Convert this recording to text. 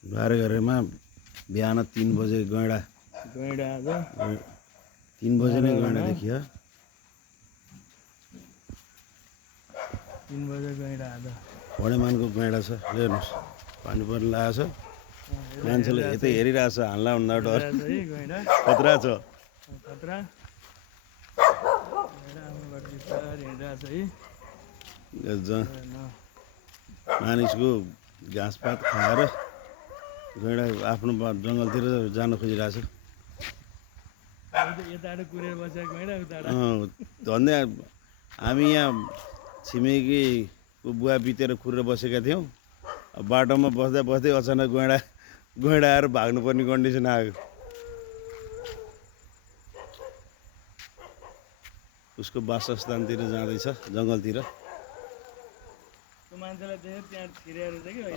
बाह्र घरेमा बिहान 3 बजे गैँडा गैँडा आज 3 बजे नै गैँडा देखियो। 3 बजे गैँडा आज पणेमानको गैँडा छ हेर्नुहोस्, पानी पर्न लागेको छ। मान्छेले यतै हेरिरहेछ, हाल्ला भन्दा डर है गैँडा खतरा छ। खतरा गैँडा आफ्नो घर बिस्तार हिँडिरहेछ है। मानिसको घाँसपात खाएर गैँडा आफ्नो जङ्गलतिर जान खोजिरहेछ। यताबाट कुरेर बसेको गैँडा उताबाट धन्दै हामी यहाँ छिमेकीको बुवा बितेर कुरेर बसेका थियौँ। बाटोमा बस्दा बस्दै अचानक गैँडा आएर भाग्नुपर्ने कन्डिसन आयो। उसको वासस्थानतिर जाँदैछ, जङ्गलतिर। त्यो मान्छेलाई देखेर त्यहाँ छिरेर चाहिँ कि